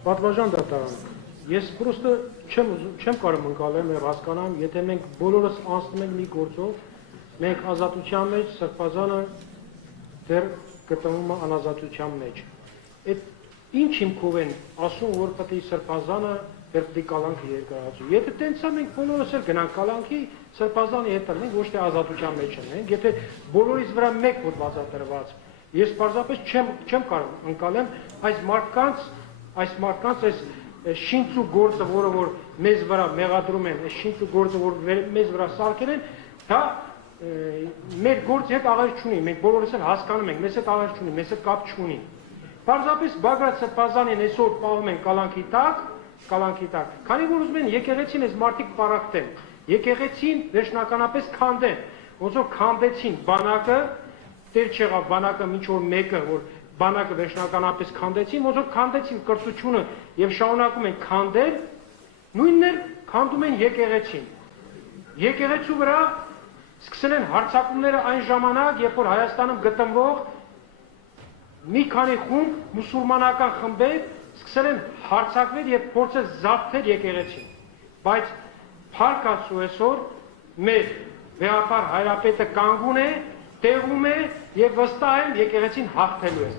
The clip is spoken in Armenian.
Պատվաժան դատարան, ես պրոստը չեմ կարող ընկալեմ եւ հասկանամ, եթե մենք բոլորս անցնում ենք մի գործով, մենք ազատության մեջ Սրբազանը դեռ գտնվում է անազատության մեջ։ Այդ ինչ հիմքով են ասում, որ պետք է Սրբազանը դեռ պետք է կալանքի երկարացու։ Եթե տենց է մենք բոլորս էլ գնանք կալանքի, Սրբազանի հետ լինենք, ոչ թե ազատության մեջ լինենք, եթե բոլորից վրա մեկ հոդված է տրված, ես պարզապես չեմ կարող ընկալեմ այս շինչ ու գործը, որը որ մեզ վրա մեղադրում են, այս շինչ ու գործը, որ մեզ վրա սարքել են, դա մեր գործի հետ աղեր չունի, մենք բոլորս էլ հասկանում ենք, մեզ հետ աղեր չունի, մեզ հետ կապ չունի։ Պարզապես Բագրատ Սրբազանին այսօր պահում են կալանքի տակ, քանի որ ուզում են եկեղեցին այս մարդիկ պարակտեն, եկեղեցին վերջնականապես քանդեն, ոնց որ քանդեցին բանակը, տեր չեղավ բանակը մինչ որ մեկը, որ բանակը վերջնականապես քանդեցին, ոնց որ քանդեցին կրթությունը եւ շարունակում են քանդել, նույնն էլ քանդում են եկեղեցին։ Եկեղեցու վրա սկսել են հարձակումները այն ժամանակ, երբ որ Հայաստանում գտնվող մի քանի խումբ մուսուլմանական խմբեր սկսել են հարձակվել եւ փորձել զարթել եկեղեցին։ Բայց փառք Աստծո այսօր մեր վեհապար հայրապետը կանգուն է, տեղում է եւ վստահ եմ եկեղեցին հաղթելու է։